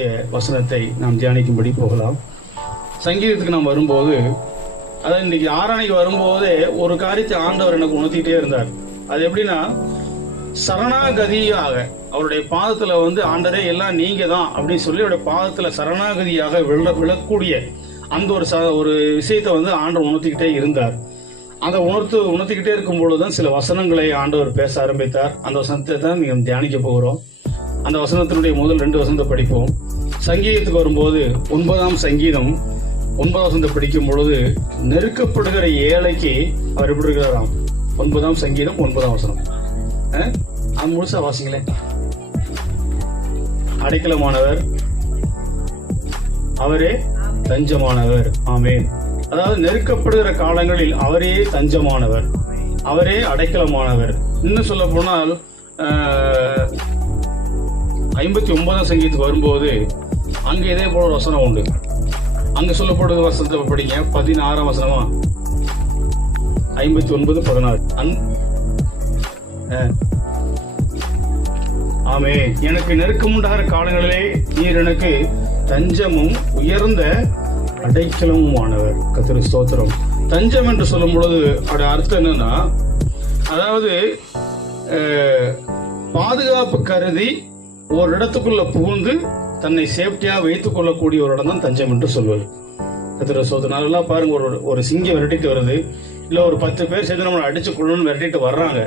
கர்த்தருடைய வசனத்தை நாம் தியானிக்கும்படி போகலாம். சங்கீதத்துக்கு நாம் வரும்போது, அதாவது இன்னைக்கு ஆராதனைக்கு வரும்போதே ஒரு காரியத்தை ஆண்டவர் எனக்கு உணர்த்திட்டே இருந்தார். அது எப்படின்னா, சரணாகதியாக அவருடைய பாதத்துல ஆண்டரே எல்லாம் நீங்க தான் அப்படின்னு சொல்லி அவருடைய பாதத்துல சரணாகதியாக விழக்கூடிய அந்த ஒரு விஷயத்தை ஆண்டவர் உணர்த்திக்கிட்டே இருந்தார். அந்த உணர்த்திக்கிட்டே இருக்கும் பொழுதுதான் சில வசனங்களை ஆண்டவர் பேச ஆரம்பித்தார். அந்த வசனத்தை தான் நீங்க தியானிக்க போகிறோம். அந்த வசனத்தினுடைய முதல் 2 வசனத்தை படிப்போம். சங்கீதத்துக்கு வரும்போது 9ஆம் சங்கீதம் 9 வசனத்தை படிக்கும் பொழுது, நெருக்கப்படுகிற ஏழைக்கு அவர் எப்படி இருக்கிறாராம்? 9ஆம் சங்கீதம் 9ஆம் வசனம். அது முழுசா வாசிங்களேன். அடைக்கலமானவர், அவரே தஞ்சமானவர். ஆமென். அதாவது நெருக்கப்படுகிற காலங்களில் அவரே தஞ்சமானவர், அவரே அடைக்கலமானவர். இன்னும் சொல்ல போனால் 59ஆம் சங்கீதத்துக்கு வரும்போது அங்க இதே போல ஒரு வசனம் உண்டு. அங்க சொல்லப்படுகிற வசனத்தை படிங்க. 16ஆம் வசனமா? 59:16. ஆமே. எனக்கு நெருக்கமுண்டாகிற காலங்களிலே நீர் எனக்கு தஞ்சமும் உயர்ந்த அடைக்கலமுமானவர். கர்த்தருக்கு ஸ்தோத்திரம். தஞ்சம் என்று சொல்லும் பொழுது அதோட அர்த்தம் என்னன்னா, அதாவது பாதுகாப்பு கருதி ஒரு இடத்துக்குள்ள புகுந்து தன்னை சேஃப்டியா வைத்துக் கொள்ளக்கூடிய ஒரு இடம் தான் தஞ்சம் என்று சொல்வது. கர்த்தருக்கு ஸ்தோத்திரம். நல்லா பாருங்க, ஒரு சிங்கம் விரட்டிட்டு வருது, இல்ல ஒரு 10 பேர் சேர்ந்து நம்மளை அடிச்சு கொள்ளணும்னு விரட்டிட்டு வர்றாங்க.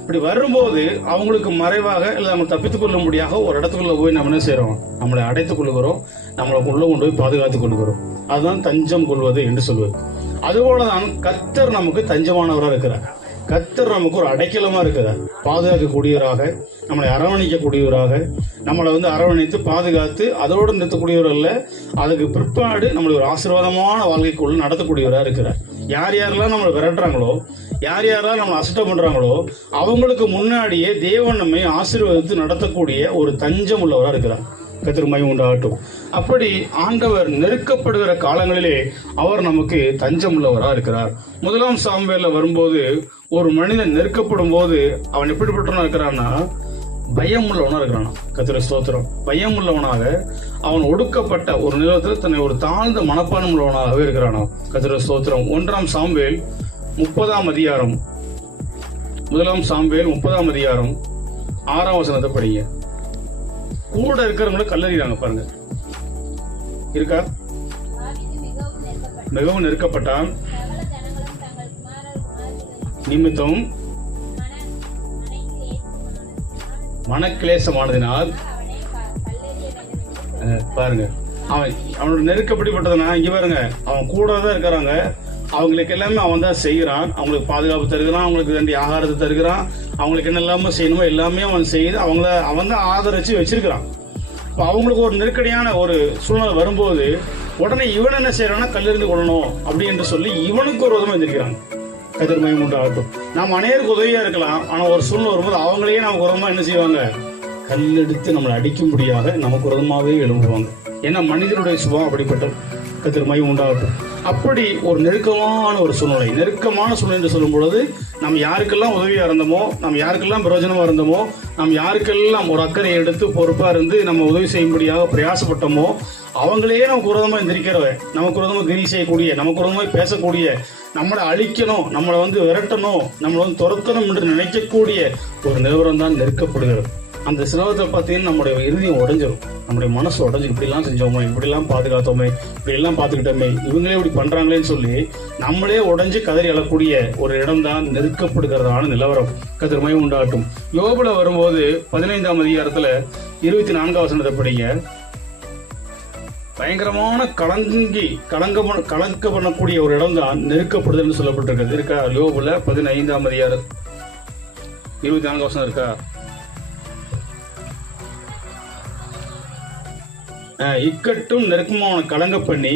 இப்படி வரும்போது அவங்களுக்கு மறைவாக இல்ல நம்ம தப்பித்துக் கொள்ள முடியாத ஒரு இடத்துக்குள்ள போய் நம்ம என்ன செய்யறோம்? நம்மளை அடைத்துக் கொள்ளுகிறோம், நம்மளை உள்ள கொண்டு போய் பாதுகாத்துக் கொள்ளுகிறோம். அதுதான் தஞ்சம் கொள்வது என்று சொல்வது. அதுபோலதான் கர்த்தர் நமக்கு தஞ்சமானவராக இருக்கிறார். கர்த்தர் நமக்கு ஒரு அடைக்கலமா இருக்கிறார். பாதுகாக்கக்கூடியவராக, நம்மளை அரவணைக்கக்கூடியவராக, நம்மளை அரவணைத்து பாதுகாத்து அதோடு நிறுத்தக்கூடியவர் அல்ல, அதுக்கு பிற்பாடு நம்மளை ஒரு ஆசீர்வாதமான வாழ்க்கைக்குள்ள நடத்தக்கூடியவராக இருக்கிறார். யார் யாரெல்லாம் நம்மளை விரட்டுறாங்களோ, யார் யாரெல்லாம் நம்மளை அசுத்தம் பண்றாங்களோ, அவங்களுக்கு முன்னாடியே தேவன் நம்மை ஆசீர்வதித்து நடத்தக்கூடிய ஒரு தஞ்சம் உள்ளவராக இருக்கிறார். கர்த்தருக்கு மகிமை உண்டாகட்டும். அப்படி ஆண்டவர் நெருக்கப்படுகிற காலங்களிலே அவர் நமக்கு தஞ்சம் உள்ளவராக இருக்கிறார். 1ஆம் சாமுவேல்ல வரும்போது ஒரு மனிதன் நெருக்கப்படும் போது அவன் எப்படிப்பட்டவனா இருக்கிறான்னா, பயம் உள்ளவனா இருக்கிறானா. கர்த்தருக்கு ஸ்தோத்திரம். பயம் உள்ளவனாக, அவன் ஒடுக்கப்பட்ட ஒரு நிலத்தில் தன்னை ஒரு தாழ்ந்த மனப்பான்மை உள்ளவனாகவே இருக்கிறானா. கர்த்தருக்கு ஸ்தோத்திரம். 1ஆம் சாமுவேல் 30ஆம் அதிகாரம், 1ஆம் சாமுவேல் 30ஆம் அதிகாரம் 6ஆம் வசனத்தை படிங்க. கூட இருக்கிறவங்கள கல்லறிறாங்க பாருங்க. இருக்கா? மிகவும் நெருக்கப்பட்டான் நிமித்தம் மனக்கிளேசமானதினால். பாருங்க, அவனோட நெருக்கப்படிப்பட்டதுனா இங்க பாருங்க, அவன் கூட தான் இருக்கிறாங்க, அவங்களுக்கு எல்லாமே அவன் தான் செய்கிறான். அவங்களுக்கு பாதுகாப்பு தருகிறான், அவங்களுக்கு வேண்டிய ஆகாரத்தை தருகிறான், அவங்களுக்கு என்ன எல்லாமே செய்யணுமோ எல்லாமே அவன் செய்து அவன் தான் ஆதரிச்சு வச்சிருக்கிறான். இப்போ அவங்களுக்கு ஒரு நெருக்கடியான ஒரு சூழ்நிலை வரும்போது உடனே இவன் என்ன செய்யறான்னா, கல்லெறிந்து கொள்ளணும் அப்படி என்று சொல்லி இவனுக்கு ஒரு உதவி வந்திருக்கிறாங்க. கர்த்தருக்கு மகிமை உண்டாகட்டும். நாம் அநேருக்கு உதவியா இருக்கலாம், ஆனா ஒரு சூழ்நிலை வரும்போது அவங்களையே நமக்கு உரமா என்ன செய்வாங்க? கல்லெடுத்து நம்மளை அடிக்கும்படியாக நமக்கு உரமாவே எழும்புவாங்க. ஏன்னா மனிதனுடைய சுபாவம் அப்படிப்பட்டது. கர்த்தருக்கு மகிமை உண்டாகட்டும். அப்படி ஒரு நெருக்கமான ஒரு சூழ்நிலை என்று சொல்லும் பொழுது, நம்ம யாருக்கெல்லாம் உதவியா இருந்தோமோ, நம்ம யாருக்கெல்லாம் பிரயோஜனமா இருந்தோமோ, நம்ம யாருக்கெல்லாம் ஒரு அக்கறை எடுத்து பொறுப்பா இருந்து நம்ம உதவி செய்யும்படியாக பிரயாசப்பட்டோமோ, அவங்களே நமக்கு விரோதமா எந்திரிக்கிறவ, நமக்கு விரோதமா கிரி செய்யக்கூடிய, நமக்கு விரோதமா பேசக்கூடிய, நம்மளை அழிக்கணும், நம்மளை விரட்டணும், நம்மளை துரத்தணும் என்று நினைக்கக்கூடிய ஒரு நிலவரம் தான் நெருக்கப்படுகிறது. அந்த சிலவத்தை பார்த்தீங்கன்னா நம்முடைய இறுதியம் உடைஞ்சிடும், நம்முடைய மனசு உடஞ்சி, இப்படிலாம் செஞ்சோமே, இப்படிலாம் பாதுகாத்தோமே, இப்படி எல்லாம் பார்த்துக்கிட்டோமே, இவங்களே இப்படி பண்றாங்களேன்னு சொல்லி நம்மளே உடஞ்சி கதறி எழக்கூடிய ஒரு இடம் தான் நெருக்கப்படுகிறதான நிலவரம். கர்த்தருக்கு மகிமை உண்டாகட்டும். யோபுல வரும்போது 15ஆம் அதிகாரத்துல 24ஆம் வசனத்தை படிங்க. பயங்கரமான கலங்க பண்ணக்கூடிய ஒரு இடம் தான் நெருக்கப்படுதல் சொல்லப்பட்டிருக்கிறது. இருக்கா? யோபுல 15ஆம் அதிகாரம் 24ஆம் வசனம் இருக்கா? இக்கட்டும் நெருக்கமான கலங்க பண்ணி,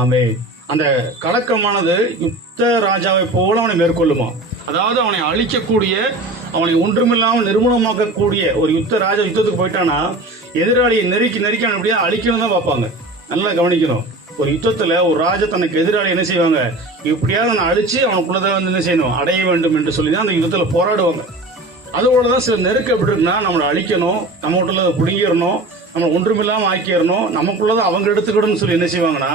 ஆமே, அந்த கலக்கமானது யுத்த ராஜாவை போல அவனை மேற்கொள்ளுமா. அதாவது அவனை அழிக்கக்கூடிய, அவனை ஒன்றுமில்லாமல் நிர்மூலமாக்கக்கூடிய ஒரு யுத்தத்துக்கு போயிட்டானா, எதிராளியை நெருக்கி அவன் எப்படியா அழிக்கணும் தான் பார்ப்பாங்க. நல்லா கவனிக்கணும். ஒரு யுத்தத்துல ஒரு ராஜா தனக்கு எதிராளி என்ன செய்வாங்க? எப்படியாவது அவனை அழிச்சு அவனுக்குள்ளதான் என்ன செய்யணும், அடைய வேண்டும் என்று சொல்லிதான் அந்த யுத்தத்துல போராடுவாங்க. அதுபோலதான் சில நெருக்கம் எப்படி இருக்குன்னா, நம்மளை அழிக்கணும், நம்ம வீட்டுல பிடிங்கிடணும், நம்ம ஒன்றுமில்லாம ஆக்கிடணும், நமக்குள்ளதை அவங்க எடுத்துக்கிடணும்னு சொல்லி என்ன செய்வாங்கன்னா,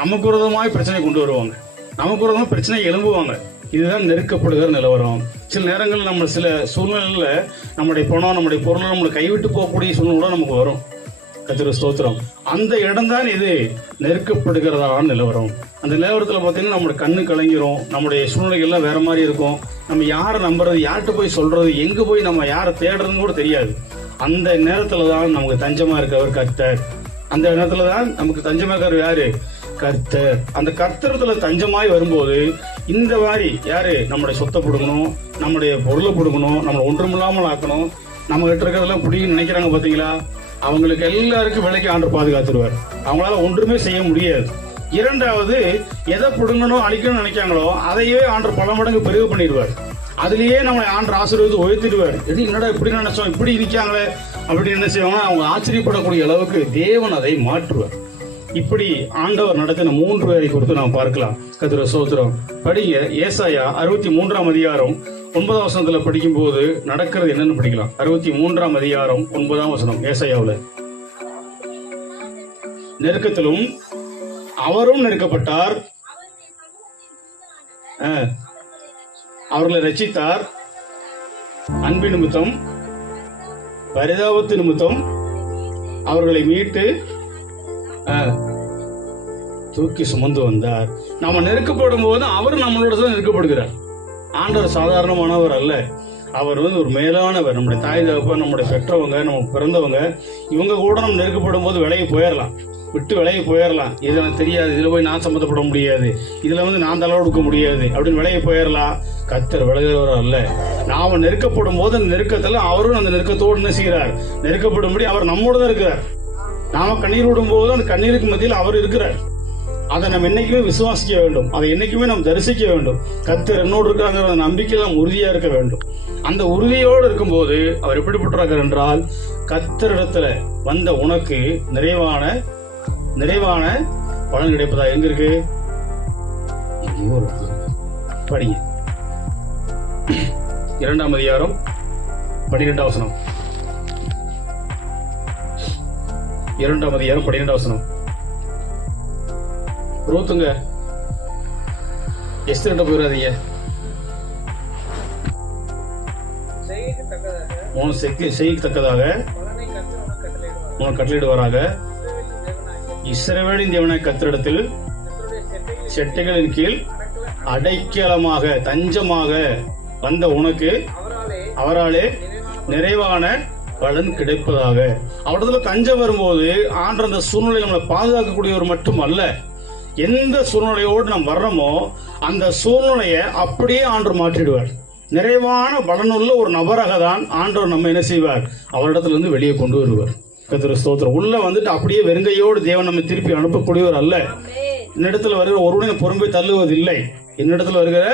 நமக்கு விரோதமாய் பிரச்சனை கொண்டு வருவாங்க, நமக்கு விரோதமா பிரச்சனை எழும்புவாங்க. இதுதான் நெருக்கப்படுகிற நிலவரம். சில நேரங்கள் நம்ம சில சூழ்நிலையில நம்முடைய பணம், நம்முடைய பொருள் நம்மளை கைவிட்டு போகக்கூடிய சூழ்நிலை நமக்கு வரும். கர்த்தருக்கு ஸ்தோத்திரம். அந்த இடம் தான் இது நெருக்கப்படுகிறதான நிலவரம். அந்த நிலவரத்துல பாத்தீங்கன்னா நம்மளுடைய கண்ணு கலங்கிரும், நம்முடைய சூழ்நிலைகள் எல்லாம் வேற மாதிரி இருக்கும். நம்ம யாரை நம்புறது, யார்கிட்ட போய் சொல்றது, எங்க போய் நம்ம யாரை தேடுறதுன்னு கூட தெரியாது. அந்த நேரத்துலதான் நமக்கு தஞ்சமா இருக்கவர் கர்த்தர். அந்த நேரத்துலதான் நமக்கு தஞ்சமா இருக்கிறவர் யாரு? கர்த்தர். அந்த கர்த்தரத்துல தஞ்சமாய் வரும்போது இந்த மாதிரி யாரு நம்முடைய சொத்தை பிடுங்கணும், நம்முடைய பொருளை பிடுங்கணும், நம்மளை ஒன்றுமில்லாமல் ஆக்கணும், நம்ம கிட்ட இருக்கிறதெல்லாம் பிடிக்கும் நினைக்கிறாங்க பாத்தீங்களா, அவங்களுக்கு எல்லாருக்கும் விலைக்கு ஆண்டு பாதுகாத்துருவார். அவங்களால ஒன்றுமே செய்ய முடியாது. இரண்டாவது, எதை பிடுங்கணும் அழிக்கணும்னு நினைக்காங்களோ அதையே ஆண்டு பல மடங்கு பெருக பண்ணிடுவார். அதுலயே நம்மளை ஆண்டு ஆசீர்வாதத்தை உயர்த்திடுவார். என்னடா இப்படி நினைச்சோம், இப்படி நிக்காங்களே அப்படின்னு என்ன செய்வாங்க, அவங்க ஆச்சரியப்படக்கூடிய அளவுக்கு தேவன் அதை மாற்றுவார். இப்படி ஆண்டவர் நடத்தின 3 பேரை குறித்து நாம் பார்க்கலாம். கர்த்தருக்கு ஸ்தோத்திரம். படிங்க, ஏசாயா 63ஆம் அதிகாரம் 9ஆம் வசனத்துல படிக்கும் போது நடக்கிறது என்னன்னு படிக்கலாம். 63ஆம் அதிகாரம் 9ஆம் வசனம். ஏசாயாவுல நெருக்கத்திலும் அவரும் நெருக்கப்பட்டார், அவர்களை ரட்சித்தார், அன்பு நிமித்தம் பரிதாபத்து நிமித்தம் அவர்களை மீட்டு தூக்கி சுமந்து வந்தார். நாம நெருக்கப்படும் போது அவர் நம்மளோட தான் நெருக்கப்படுகிறார். ஆண்டவர் சாதாரணமானவர் அல்ல. அவர் ஒரு மேலானவர். நம்முடைய தாய் தகப்பன், நம்முடைய பெற்றவங்க, நமக்கு பிறந்தவங்க, இவங்க கூட நம்ம நெருக்கப்படும் போது விலகி போயிடலாம், விட்டு விலகி போயிடலாம். இது எனக்கு தெரியாது, இதுல போய் நான் சம்மந்தப்பட முடியாது, இதுல நான் தலை கொடுக்க முடியாது அப்படின்னு விலகி போயிடலாம். கர்த்தர் விலகிறவர் அல்ல. நாம நெருக்கப்படும் போது அந்த நெருக்கத்துல அவரும் அந்த நெருக்கத்தோடு என்ன செய்கிறார், நெருக்கப்படும்படி அவர் நம்மோடு தான் இருக்கிறார். நாம கண்ணீர் விடும் போது அந்த கண்ணீருக்கு மத்தியில் அவர் இருக்கிறார். அதை நம்ம என்னைக்குமே விசுவாசிக்க வேண்டும், அதை என்னைக்குமே நாம் தரிசிக்க வேண்டும். கர்த்தர் என்னோடு இருக்கிறாங்கிற நம்பிக்கையில் நாம் உறுதியா இருக்க வேண்டும். அந்த உறுதியோடு இருக்கும்போது அவர் எப்படிப்பட்டிருக்கிறார் என்றால், கர்த்தரிடத்துல வந்த உனக்கு நிறைவான பலன் கிடைப்பதா. எங்க இருக்கு படிங்க, 2ஆம் அதிகாரம் 12ஆம் வசனம். 2ஆம் அதிகாரம் 12ஆம் வசனம். ரூத்துங்க, எஸ்தர்கிட்ட போயிடாதீங்க. செய்யத்தக்கதாக உனக்கு கட்டளையிடுவாராக. இஸ்ரவேலின் தேவனாகிய கர்த்தரிடத்தில் செட்டைகளின் கீழ் அடைக்கலமாக தஞ்சமாக வந்த உனக்கு அவராலே நிறைவான பலன் கிடைப்பதாக. அவரிடத்துல தஞ்சம் வரும்போது ஆண்டவர் அந்த சூழ்நிலை நம்மளை பாதுகாக்கக்கூடியவர் மட்டும் அல்ல, எந்த சூழ்நிலையோடு நாம் வர்றோமோ அந்த சூழ்நிலையை அப்படியே ஆண்டவர் மாற்றிடுவார். நிறைவான பலனுள்ள ஒரு நபராக தான் ஆண்டவர் நம்ம என்ன செய்வார், அவரிடத்துல இருந்து வெளியே கொண்டு வருவார். கர்த்தருக்கு ஸ்தோத்திரம். உள்ள வந்துட்டு அப்படியே வெறுங்கையோடு தேவன் நம்ம திருப்பி அனுப்பக்கூடியவர் அல்ல. என்னிடத்துல வருகிற ஒருவனையும் பொறும்பை தள்ளுவதில்லை, என்னிடத்துல வருகிற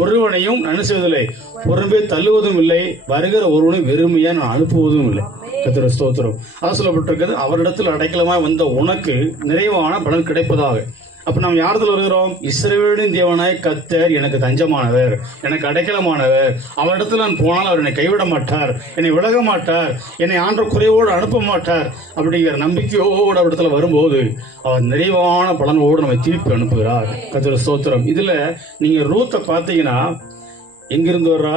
ஒருவனையும் என்ன செய்வதில்லை, பொறும்பை தள்ளுவதும் இல்லை, வருகிற ஒருவனை வெறுமையா நான் அனுப்புவதும் இல்லை. கர்த்தருக்கு ஸ்தோத்திரம். அது சொல்லப்பட்டிருக்கிறது, அவரிடத்தில் அடைக்கலமாய் வந்த உனக்கு நிறைவான பலன் கிடைப்பதாக. அப்ப நாம் யாரத்துல வருகிறோம், இஸ்ரவேலின் தேவனாய் கர்த்தர் எனக்கு தஞ்சமானவர், எனக்கு அடைக்கலமானவர், அவரிடத்துல நான் போனால் அவர் என்னை கைவிட மாட்டார், என்னை விலக மாட்டார், என்னை ஆண்டவர் குறைவோடு அனுப்ப மாட்டார் அப்படிங்கிற நம்பிக்கையோடு அவரிடத்துல வரும்போது அவர் நிறைவான பலனோடு நம்மை திருப்பி அனுப்புகிறார். கர்த்தருக்கு ஸ்தோத்திரம். இதுல நீங்க ரூத்தை பார்த்தீங்கன்னா எங்கிருந்து வர்றா,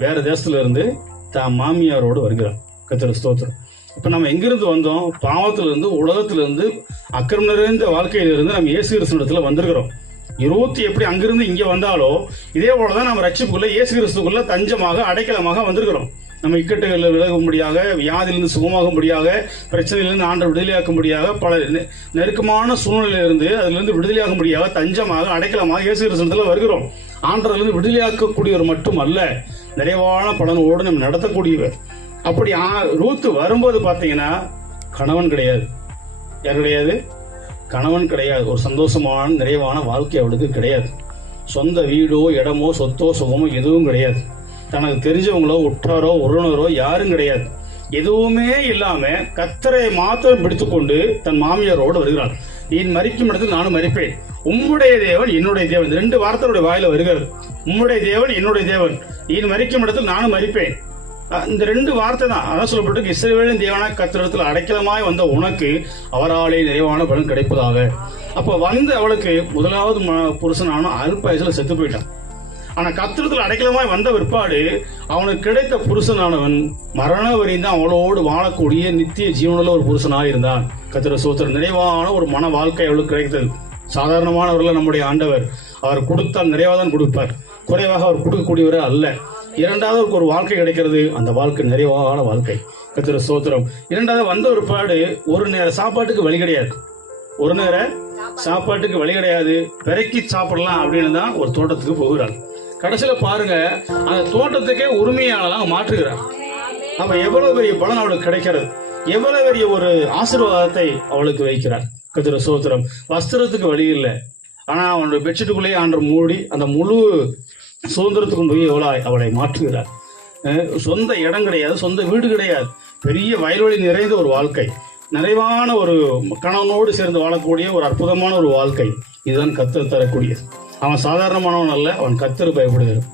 வேற தேசத்துல இருந்து தான் மாமியாரோடு வருகிறார். கர்த்தருக்கு ஸ்தோத்திரம். இப்ப நம்ம எங்கிருந்து வந்தோம், பாவத்திலிருந்து, உலகத்திலிருந்து, அக்கிரமம் நிறைந்த வாழ்க்கையிலிருந்து நம்ம இயேசு கிறிஸ்துவிடத்துல வந்திருக்கிறோம். ரூத் எப்படி அங்கிருந்து இங்க வந்தாலோ இதே போலதான் நம்ம ரட்சிப்புக்குள்ள இயேசு கிறிஸ்துக்குள்ள தஞ்சமாக அடைக்கலமாக வந்திருக்கிறோம். நம்ம இக்கட்டுகளில் விலகும்படியாக, வியாதியிலிருந்து சுகமாகும்படியாக, பிரச்சனையிலிருந்து ஆண்டவர் விடுதலையாக்கும்படியாக, பல நெருக்கமான சூழ்நிலையிலிருந்து அதிலிருந்து விடுதலையாகும்படியாக தஞ்சமாக அடைக்கலமாக இயேசு கிறிஸ்துவிடத்துல வருகிறோம். ஆண்டவரிலிருந்து விடுதலையாக்கக்கூடியவர் மட்டும் அல்ல, நிறைவான பலனோடு நம்ம நடத்தக்கூடியவர். அப்படி ரூத்து வரும்போது பாத்தீங்கன்னா கணவன் கிடையாது. யார் கிடையாது? கணவன் கிடையாது. ஒரு சந்தோஷமான நிறைவான வாழ்க்கை அவளுக்கு கிடையாது. சொந்த வீடோ இடமோ சொத்தோ சுகமோ எதுவும் கிடையாது. தனக்கு தெரிஞ்சவங்களோ உற்றாரோ உறவினரோ யாரும் கிடையாது. எதுவுமே இல்லாம கர்த்தரை மாத்திரம் பிடித்துக்கொண்டு தன் மாமியாரோடு வருகிறாள். நீ மரிக்கும் இடத்தில் நானும் மரிப்பேன், உம்முடைய தேவன் என்னுடைய தேவன். இந்த 2 வார்த்தையுடைய வாயில வருகிறது. உம்முடைய தேவன் என்னுடைய தேவன், நீ மரிக்கும் இடத்தில் நானும் மரிப்பேன். இந்த 2 வார்த்தை தான். அதான் சொல்லப்பட்டு இஸ்ரவேலின் தேவனான கர்த்தரிடத்தில் அடைக்கலமாய் வந்த உனக்கு அவராலே நிறைவான பலன் கிடைப்பதாக. அப்ப வந்து அவளுக்கு முதலாவது புருஷனான அல்ப வயசுல செத்து போயிட்டான். ஆனா கர்த்தரிடத்தில் அடைக்கலமாய் வந்த பிற்பாடு அவனுக்கு கிடைத்த புருஷனானவன் மரண வரையும் அவளோடு வாழக்கூடிய நித்திய ஜீவனுள்ள ஒரு புருஷனாக இருந்தான். கர்த்தர் ஸ்தோத்திரம். நிறைவான ஒரு மன வாழ்க்கை அவளுக்கு கிடைத்தது. சாதாரணமானவர்கள் நம்முடைய ஆண்டவர் அவர் கொடுத்தால் நிறைவாதான் கொடுப்பார், குறைவாக அவர் கொடுக்கக்கூடியவரே அல்ல. இரண்டாவது ஒரு வாழ்க்கை கிடைக்கிறது, அந்த வாழ்க்கை நிறைவான வாழ்க்கை. கர்த்தர் ஸ்தோத்திரம். இரண்டாவது வந்த ஒரு பாடு, ஒரு நேர சாப்பாட்டுக்கு வழி கிடையாது. ஒரு நேர சாப்பாட்டுக்கு வழி கிடையாது. பெருக்கி சாப்பிடலாம் அப்படின்னு தான் ஒரு தோட்டத்துக்கு போகிறார். கடைசியில பாருங்க, அந்த தோட்டத்துக்கே உரிமையாளராக மாற்றுகிறார். அப்ப எவ்வளவு பெரிய பலன் அவளுக்கு கிடைக்கிறது, எவ்வளவு பெரிய ஒரு ஆசீர்வாதத்தை அவளுக்கு வைக்கிறார். கர்த்தர் ஸ்தோத்திரம். வஸ்திரத்துக்கு வழி இல்லை, ஆனா அவனுடைய பெட்ஷீட்டுக்குள்ளேயே ஆண்டு மூடி அந்த முழு சுதந்திரத்துக்கும் போய் அவளை மாற்றுகிறார். சொந்த இடம் கிடையாது, சொந்த வீடு கிடையாது, பெரிய வயல்வெளி நிறைந்த ஒரு வாழ்க்கை, நிறைவான ஒரு கணவனோடு சேர்ந்து வாழக்கூடிய ஒரு அற்புதமான ஒரு வாழ்க்கை. இதுதான் கர்த்தர் தரக்கூடியது. அவன் சாதாரணமானவன் அல்ல, அவன் கர்த்தர் பயப்படுகிறான்.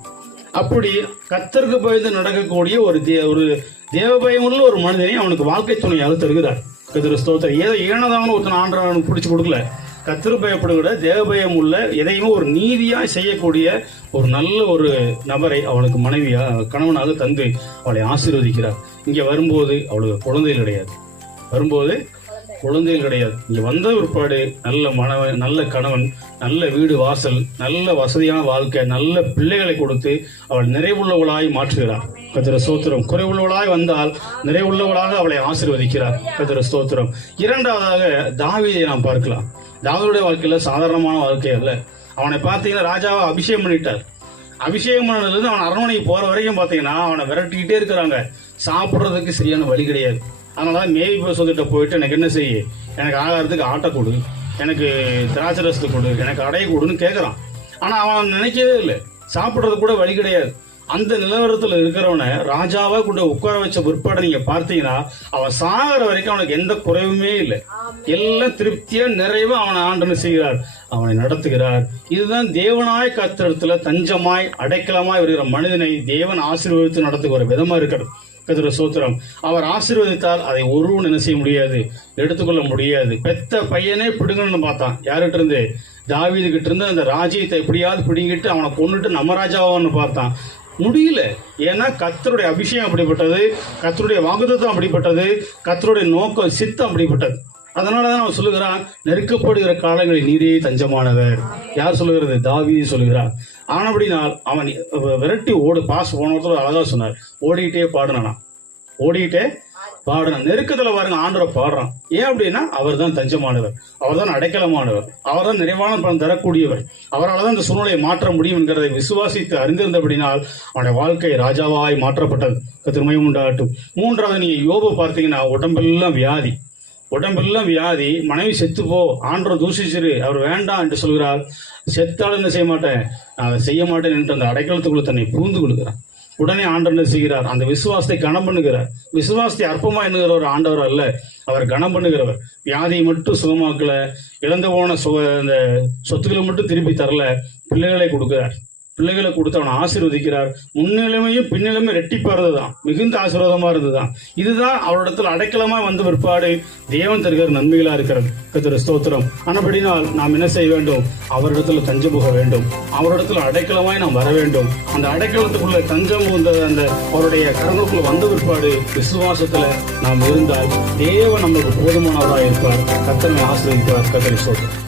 அப்படி கர்த்தருக்கு பயந்து நடக்கக்கூடிய ஒரு தேவபயமுள்ள ஒரு மனிதனை அவனுக்கு வாழ்க்கை துணையாக தருகிறார். கர்த்தர் ஸ்தோத்திரம். ஏதோ ஏனதான ஒருத்தன் ஆண்டவனுக்கு பிடிச்சு கொடுக்கல, கர்த்தர் பயப்படுகிற தேவபயம் உள்ள எதையுமே ஒரு நீதியா செய்யக்கூடிய ஒரு நல்ல ஒரு நபரை அவனுக்கு மனைவியா கணவனாக தந்து அவளை ஆசீர்வதிக்கிறார். இங்க வரும்போது அவளுக்கு குழந்தைகள் கிடையாது, வரும்போது குழந்தைகள் கிடையாது. இங்க வந்த பிற்பாடு நல்ல மனவன், நல்ல கணவன், நல்ல வீடு வாசல், நல்ல வசதியான வாழ்க்கை, நல்ல பிள்ளைகளை கொடுத்து அவள் நிறைவுள்ளவளாய் மாற்றுகிறார். கர்த்தர் ஸ்தோத்திரம். குறைவுள்ளவளாய் வந்தால் நிறைவுள்ளவளாக அவளை ஆசீர்வதிக்கிறார். கர்த்தர் ஸ்தோத்திரம். இரண்டாவதாக தாவீதை நாம் பார்க்கலாம். தாவீதுடைய வாழ்க்கையில சாதாரணமான வாழ்க்கை அல்ல. அவனை பார்த்தீங்கன்னா ராஜாவை அபிஷேகம் பண்ணிட்டார். அபிஷேகம் பண்ணதுல அவன் அரண்மனைக்கு போற வரைக்கும் பாத்தீங்கன்னா அவனை விரட்டிக்கிட்டே இருக்கிறாங்க. சாப்பிடுறதுக்கு சரியான வழி கிடையாது. அதனால மேவி சொல்லிட்ட போயிட்டு எனக்கு என்ன செய்ய, எனக்கு ஆகாரத்துக்கு ஆட்டை கொடு, எனக்கு திராட்சை ரசத்தை கொடு, எனக்கு அடைய கொடுன்னு கேட்கறான். ஆனா அவன் நினைக்கவே இல்லை, சாப்பிடுறது கூட வழி கிடையாது. அந்த நிலவரத்துல இருக்கிறவனை ராஜாவா கூட உட்கார வச்ச பிற்பாடு நீங்க பார்த்தீங்கன்னா அவன் சாகிற வரைக்கும் அவனுக்கு எந்த குறைவுமே இல்லை. எல்லாம் திருப்தியா நிறைவா அவனை ஆண்டனை செய்கிறார், அவனை நடத்துகிறார். இதுதான் தேவனாய் கர்த்தரிடத்துல தஞ்சமாய் அடைக்கலமாய் வருகிற மனிதனை தேவன் ஆசீர்வதித்து நடத்துகிற விதமா இருக்கிறது. கர்த்தர் ஸ்தோத்திரம். அவர் ஆசீர்வதித்தால் அதை ஒருவன் என்ன செய்ய முடியாது, எடுத்துக்கொள்ள முடியாது. பெத்த பையனே பிடுங்கணும்னு பார்த்தான். யார்கிட்ட இருந்து? தாவீது கிட்ட இருந்து அந்த ராஜ்யத்தை எப்படியாவது பிடுங்கிட்டு அவனை கொண்டுட்டு நம்ம ராஜாவான்னு பார்த்தான். முடியல. ஏன்னா கர்த்தருடைய அபிஷேகம் அப்படிப்பட்டது, கர்த்தருடைய வாக்குத்தத்தம் அப்படிப்பட்டது, கர்த்தருடைய நோக்கம் சித்தம் அப்படிப்பட்டது. அதனாலதான் அவன் சொல்லுகிறான், நெருக்கப்படுகிற காலங்களில் நீரே தஞ்சமானவர். யார் சொல்லுகிறது? தாவீது சொல்லுகிறார். ஆனபடினால் அவன் விரட்டி பாஸ் போனவர்கள் அழகா சொன்னார், ஓடிக்கிட்டே பாடுனானா, ஓடிக்கிட்டே பாடுறான். நெருக்கத்துல பாருங்க ஆண்டவரை பாடுறான். ஏன் அப்படின்னா அவர் தான் தஞ்சமானவர், அவர் தான் அடைக்கலமானவர், அவர் தான் நிறைவான பலன் தரக்கூடியவர். அவரால் தான் இந்த சூழ்நிலையை மாற்ற முடியும் என்கிறதை விசுவாசித்து அறிந்திருந்தபடினால் அவனுடைய வாழ்க்கை ராஜாவாய் மாற்றப்பட்டது. கர்த்தருக்கு மகிமை உண்டாகட்டும். மூன்றாவது, நீங்க யோபு பார்த்தீங்கன்னா உடம்பெல்லாம் வியாதி, உடம்பெல்லாம் வியாதி. மனைவி செத்துப்போ, ஆண்டவர் தூஷிச்சிரு, அவர் வேண்டாம் என்று சொல்கிறார். செத்தாலும் என்ன செய்ய மாட்டேன், நான் அதை செய்ய மாட்டேன் என்று அந்த அடைக்கலத்துக்குள்ள தன்னை புகுந்து கொடுக்கிறார். உடனே ஆண்டவர் என்ன செய்கிறார், அந்த விசுவாசத்தை கனம் பண்ணுகிறார். விசுவாசத்தை அற்பமா எண்ணுகிற ஒரு ஆண்டவர் அல்ல, அவர் கனம் பண்ணுகிறவர். வியாதியை மட்டும் சுகமாக்கல, இழந்து போன அந்த சொத்துக்களை மட்டும் திருப்பி தரல, பிள்ளைகளை கொடுக்கிறார். பிள்ளைகளை கொடுத்து அவனை ஆசீர்வதிக்கிறார். முன்னிலைமையும் பின்னிலைமையும் ரெட்டிப்பாருதான், மிகுந்த ஆசீர்வாதமா இருந்ததுதான். இதுதான் அவரிடத்தில் அடைக்கலமா வந்த பிற்பாடு தேவன் தருகிற நன்மைகளா இருக்கிறது. கர்த்தர் ஸ்தோத்திரம். ஆனபடினால் நாம் என்ன செய்ய வேண்டும், அவரிடத்துல தஞ்சம் போக வேண்டும், அவரிடத்துல அடைக்கலமாய் நாம் வர வேண்டும். அந்த அடைக்கலத்துக்குள்ள தஞ்சம் அந்த அவருடைய கரங்களுக்குள்ள வந்த பிற்பாடு விசுவாசத்துல நாம் இருந்தால் தேவன் நமக்கு போதுமானவராக இருப்பார். கர்த்தரை ஆசீர்வதிப்பார். கர்த்தரை ஸ்தோத்திரம்.